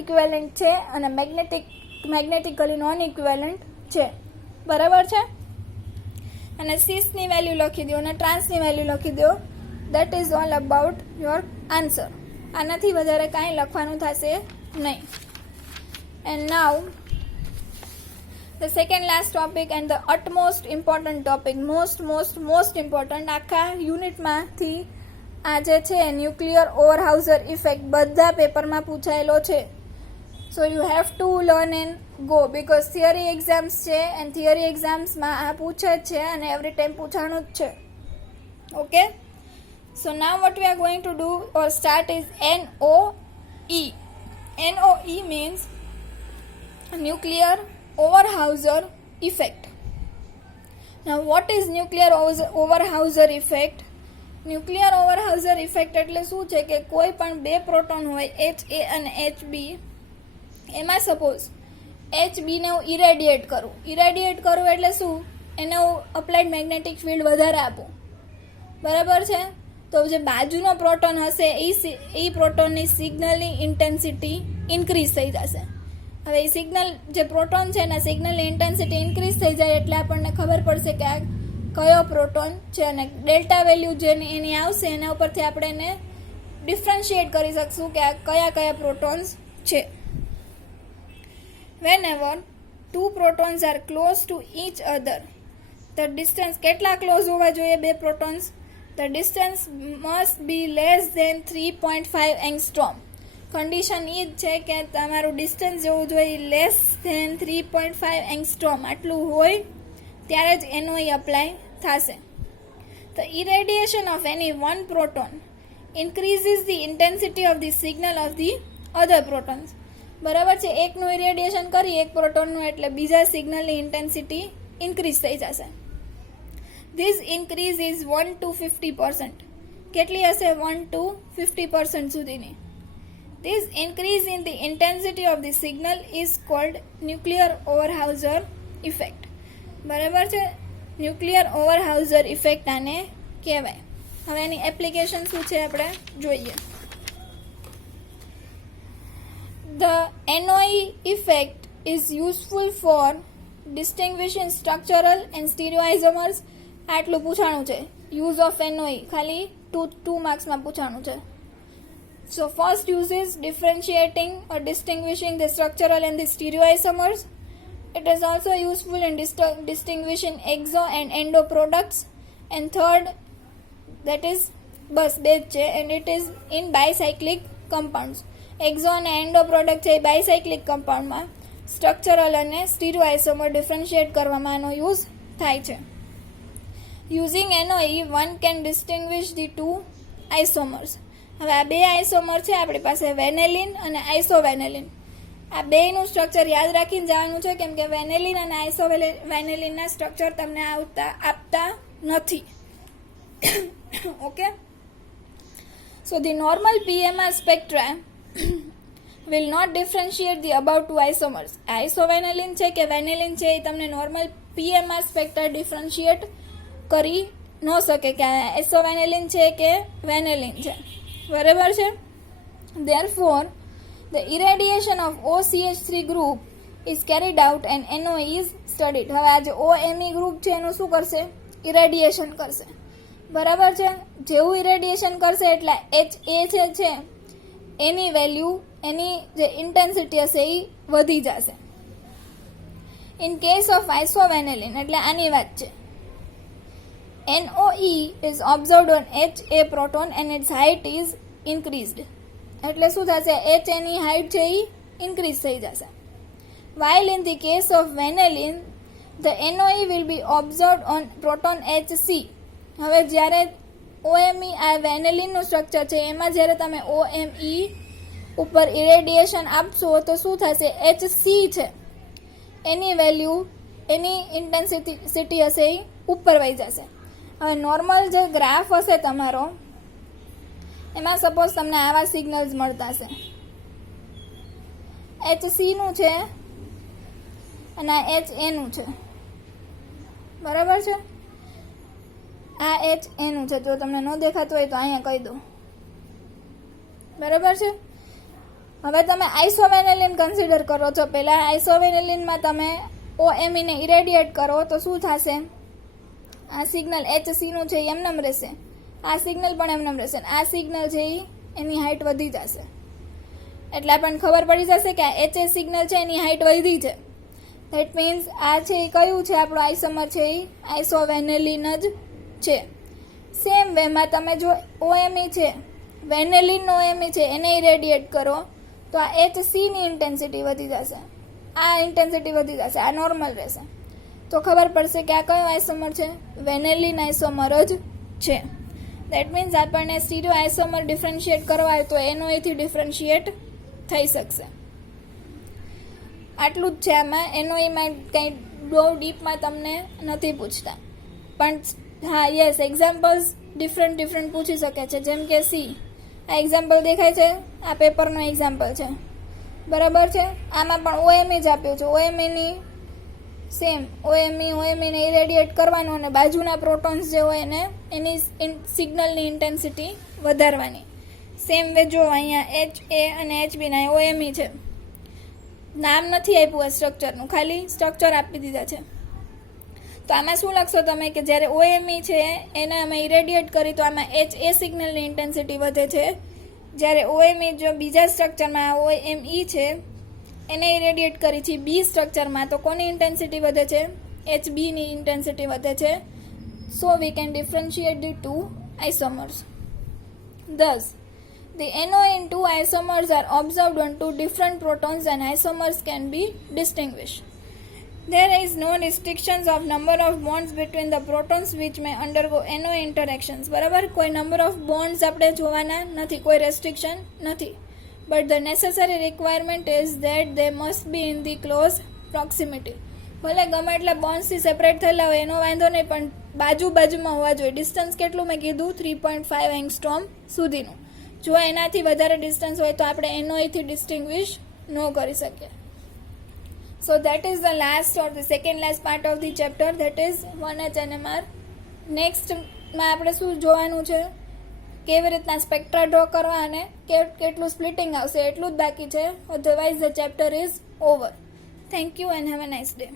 Equivalent છે અને magnetically non equivalent છે. બરાબર છે. અને સિસની વેલ્યુ લખી દો અને ટ્રાન્સની વેલ્યુ લખી દો. That is all about your answer. આનાથી વધારે કાંઈ લખવાનું થશે નહીં. And now the second last topic and the utmost important topic, most important આખા યુનિટમાંથી આ જે છે ન્યુક્લિયર ઓવરહાઉઝર ઇફેક્ટ બધા પેપરમાં પૂછાયેલો છે. So you have to learn and go because theory exams છે એન્ડ થિયરી એક્ઝામ્સમાં આ પૂછે જ છે અને એવરી ટાઈમ પૂછાણું જ છે. Okay, so now what we are going to do or start is NOE. NOE means nuclear overhauser effect. Now what is nuclear overhauser effect? Nuclear overhauser effect એટલે શું છે કે કોઈ પણ બે પ્રોટોન હોય HA અને HB, એમાં સપોઝ HB ને હું ઇરેડિયેટ કરું એટલે શું, એને હું અપ્લાઇડ મેગ્નેટિક ફિલ્ડ વધારે આપું. બરાબર છે. તો જે બાજુનો પ્રોટોન હશે એ પ્રોટોનની સિગ્નલની ઇન્ટેન્સિટી ઇન્ક્રીઝ થઈ જશે. હવે એ સિગ્નલ જે પ્રોટોન છે ને સિગ્નલની ઇન્ટેન્સિટી ઇન્ક્રીઝ થઈ જાય એટલે આપણને ખબર પડશે કે આ કયો પ્રોટોન છે અને ડેલ્ટા વેલ્યુ જે એની આવશે એના ઉપરથી આપણે એને ડિફરન્શિએટ કરી શકશું કે આ કયા પ્રોટોન્સ છે. whenever two protons are close to each other, the distance કેટલા ક્લોઝ હોવા જોઈએ બે protons? the distance must be less than 3.5 angstrom. Condition એ જ છે કે તમારું ડિસ્ટન્સ જેવું જોઈએ લેસ ધેન 3.5 એંગસ્ટ્રોમ આટલું હોય ત્યારે જ NOE અપ્લાય થશે. The irradiation of any one proton increases the intensity of the signal of the other protons. બરાબર છે. એકનું ઇરેડિયેશન કરી એક પ્રોટોનનું એટલે બીજા સિગ્નલની ઇન્ટેન્સિટી ઇન્ક્રીઝ થઈ જશે. This increase is 1 to 50%. કેટલી હશે? 1 to 50% સુધીની. This increase in the intensity of the signal is called nuclear overhauser effect. બરાબર છે. ન્યુક્લિયર ઓવરહાઉઝર ઇફેક્ટ આને કહેવાય. હવે એની એપ્લિકેશન શું છે આપણે જોઈએ. The NOE effect is useful for distinguishing structural and stereoisomers. આટલું પૂછાણું છે. યુઝ ઓફ NOE ખાલી 2 માર્ક્સમાં પૂછાણું છે. So first use is differentiating or distinguishing the structural and the stereoisomers. It is also useful in distinguishing exo and endo products. And third, that is bus base and it is in bicyclic compounds. Exo and endo product છે bicyclic compound માં structural અને stereoisomer differentiate કરવામાં આનો use થાય છે. Using NOE one can distinguish the two isomers. હવે આ બે આઇસોમર છે આપણી પાસે, વેનેલિન અને આઇસોવેનેલિન. આ બેનું સ્ટ્રક્ચર યાદ રાખીને જવાનું છે કેમ કે વેનેલિન અને આઇસોવેનેલિનના સ્ટ્રક્ચર તમને આપતા નથી. Okay, so the normal PMR સ્પેક્ટ્રા will not differentiate the above two isomers. આઇસોવેનેલિન છે કે વેનેલિન છે એ તમને નોર્મલ PMR સ્પેક્ટ્રા ડિફરન્શિએટ કરી ન શકે કે આ આઇસોવેનેલિન છે કે વેનેલિન છે. બરાબર છે. Therefore, the irradiation of OCH3 group is carried out and NOE is studied. હવે આ જે OMe ગ્રુપ છે એનું શું કરશે? ઇરેડિયેશન કરશે. બરાબર છે. જેવું ઇરેડિયેશન કરશે એટલે HA છે એની વેલ્યુ, એની જે ઇન્ટેન્સિટી હશે એ વધી જશે. ઇન કેસ ઓફ આઇસોવેનેલિન એટલે આની વાત છે. NOE is observed on HA proton and its height is increased. એટલે શું થશે? HA ની હાઇટ છે એ ઇન્ક્રીઝ થઈ જશે. While in the case of vanillin, the NOE will be observed on proton HC. હવે જ્યારે OMe આ વેનેલિનનું સ્ટ્રક્ચર છે એમાં જ્યારે તમે OMe ઉપર ઇરેડિયેશન આપશો તો શું થશે? HC છે એની વેલ્યુ, એની ઇન્ટેન્સિટી હશે એ ઉપર વહી જશે. હવે નોર્મલ જે ગ્રાફ હશે તમારો એમાં સપોઝ તમને આવા સિગ્નલ્સ મળતા હશે. HC નું છે અને આ HA નું છે. બરાબર છે. આ HA નું છે. જો તમને ન દેખાતું હોય તો અહીંયા કહી દો. બરાબર છે. હવે તમે આઇસોવેનેલિન કન્સિડર કરો છો. પહેલાં આઇસોવેનેલિનમાં તમે OMe ને ઇરેડિયેટ કરો તો શું થશે? આ સિગ્નલ HCનું છે એ એમનેમ રહેશે, આ સિગ્નલ પણ એમનેમ રહેશે, આ સિગ્નલ છે એની હાઇટ વધી જશે. એટલે આપણને ખબર પડી જશે કે આ HA સિગ્નલ છે એની હાઇટ વધી છે. ધેટ મીન્સ આ છે એ કયું છે આપણું આઇસોમર છે એ આઇસોવેનેલિન જ છે. સેમ વેમાં તમે જો OMe છે, વેનેલિનનો OMe છે એને ઇરેડિયેટ કરો તો આ HCની ઇન્ટેન્સિટી વધી જશે, આ ઇન્ટેન્સિટી વધી જશે, આ નોર્મલ રહેશે. તો ખબર પડશે કે આ કયો આઇસોમર છે? વેનેલિન આઇસોમર જ છે. દેટ મીન્સ આપણને સ્ટીરિયો આઇસોમર ડિફરન્શિએટ કરવા હોય તો એનઓઈથી ડિફરન્શિએટ થઈ શકશે. આટલું જ છે આમાં. એનઓઈમાં કંઈ બહુ ડીપમાં તમને નથી પૂછતા, પણ હા યસ એક્ઝામ્પલ્સ ડિફરન્ટ પૂછી શકે છે. જેમ કે સી, આ એક્ઝામ્પલ દેખાય છે, આ પેપરનો એક્ઝામ્પલ છે, બરાબર છે. આમાં પણ OMe જ આપ્યું છે. OMeની સેમ OMeને ઇરેડિયેટ કરવાનું અને બાજુના પ્રોટોન્સ જે હોય એને એની સિગ્નલની ઇન્ટેન્સિટી વધારવાની. સેમ વે જો અહીંયા HA અને HB ના OMe છે, નામ નથી આપ્યું આ સ્ટ્રક્ચરનું, ખાલી સ્ટ્રક્ચર આપી દીધા છે. તો આમાં શું લખશો તમે કે જ્યારે OMe છે એને અમે ઇરેડિયેટ કરી તો આમાં HA સિગ્નલની ઇન્ટેન્સિટી વધે છે. જ્યારે OMe જો બીજા સ્ટ્રક્ચરમાં OMe છે એને ઇરેડિયેટ કરી છે બી સ્ટ્રક્ચરમાં તો કોની ઇન્ટેન્સિટી વધે છે? HBની ઇન્ટેન્સિટી વધે છે. So we can differentiate the two isomers. Thus, the NO in two isomers are observed on two different protons and isomers can be distinguished. There is no restrictions of number of bonds between the protons which may undergo NO interactions. બરાબર, કોઈ number of bonds આપણે જોવાના નથી, કોઈ restriction નથી. But the necessary requirement is that they must be in the close proximity. ભલે ગમે એટલા બોન્ડ્સથી સેપરેટ થયેલા હોય એનો વાંધો નહીં, પણ બાજુમાં હોવા જોઈએ. ડિસ્ટન્સ કેટલું મેં કીધું? 3.5 એંગસ્ટ્રોમ સુધીનું. જો એનાથી વધારે ડિસ્ટન્સ હોય તો આપણે એનઓઈથી ડિસ્ટિંગ્વિશ ન કરી શકીએ. So that is the last or the second last part of the chapter, that is 1H NMR. નેક્સ્ટમાં આપણે શું જોવાનું છે? કેવી રીતના સ્પેક્ટ્રા ડ્રો કરવા અને કેટલું સ્પ્લિટિંગ આવશે એટલું જ બાકી છે. Otherwise the chapter is over. Thank you and have a nice day.